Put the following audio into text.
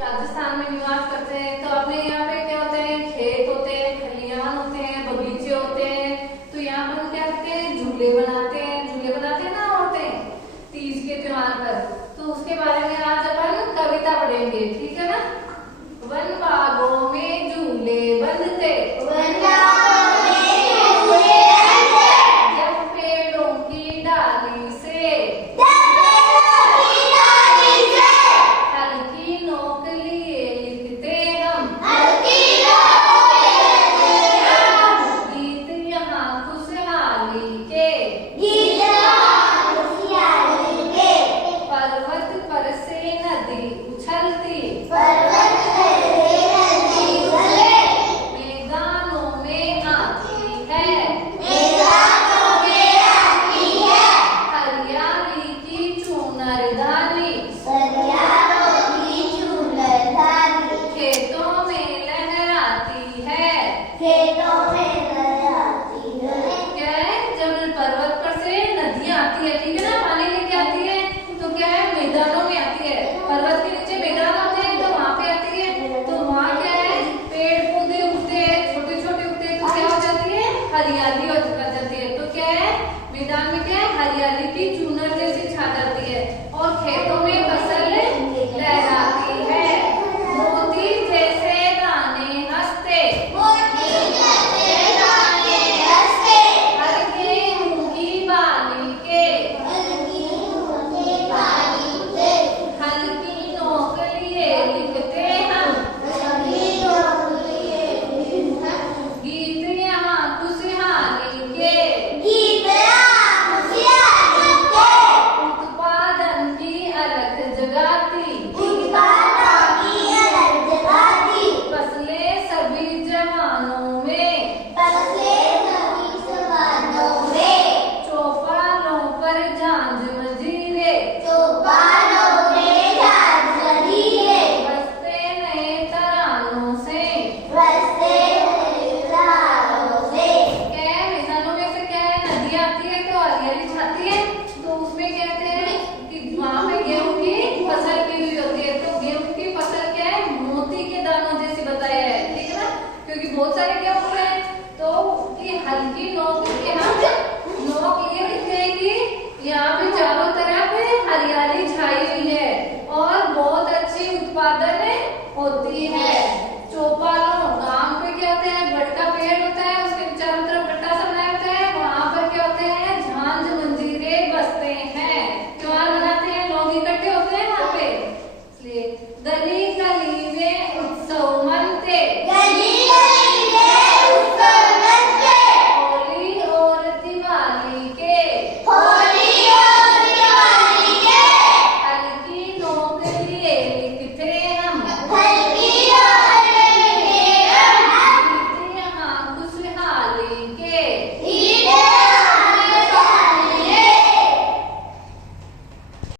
राजस्थान में निवास करते हैं। तो अपने यहाँ पे क्या होते हैं, खेत होते हैं, खलिहान होते हैं, बगीचे होते हैं। तो यहाँ पर क्या करते हैं, झूले बनाते हैं ना औरतें तीज के त्योहार पर। तो उसके बारे में आज अपन कविता पढ़ेंगे, ठीक है ना। वन बागों में झूले बनते, जब पेड़ों की डाली से हल्की नोक लिए लिखते हम गीत यहाँ खुशहाली के। पर्वत पर से नदी उछलती, मैदानों में आती है, हरियाली की चूनर धानी, खेतों में लहराती है। क्या है, जब पर्वत पर से नदियां आती है, ठीक है ना, पानी लेके आती है, तो क्या है, मैदानों में आती है। पर्वत के नीचे मैदान होते हैं, तो वहां पे आती है। तो वहां क्या है, पेड़ पौधे उगते हैं, छोटे छोटे उगते हैं, तो क्या हो जाती है, हरियाली हो जाती है। तो क्या है, मैदान में क्या है, हरियाली की चूनर जैसी छा जाती है, और खेतों में फसल लहराती है। मोती जैसे दाने हंसते, हर गेहूं की बाली के, हल्की नोक लिए लिखते हम गीत यहाँ खुशहाली के। उत्पादन की अलग जगाती, फसलें सभी जवानों में, चौपालों पर झांझ मंजीरे, बजते नए तरानों से। क्या है, मैदानों में से क्या है, नदी आती है तो हरियाली छाती है। तो उसमें कहते हैं कि वहां पे गेहूं की फसल की हुई होती है। तो गेहूं की फसल क्या है, मोती के दानों जैसी बताया है, ठीक है ना, क्योंकि बहुत सारे गेहूं है। तो ये हल्की नोक के हम नोक ये लिखते हैं कि यहाँ पे चारों तरफ हरियाली छाई हुई है और बहुत अच्छी उत्पादन होती है।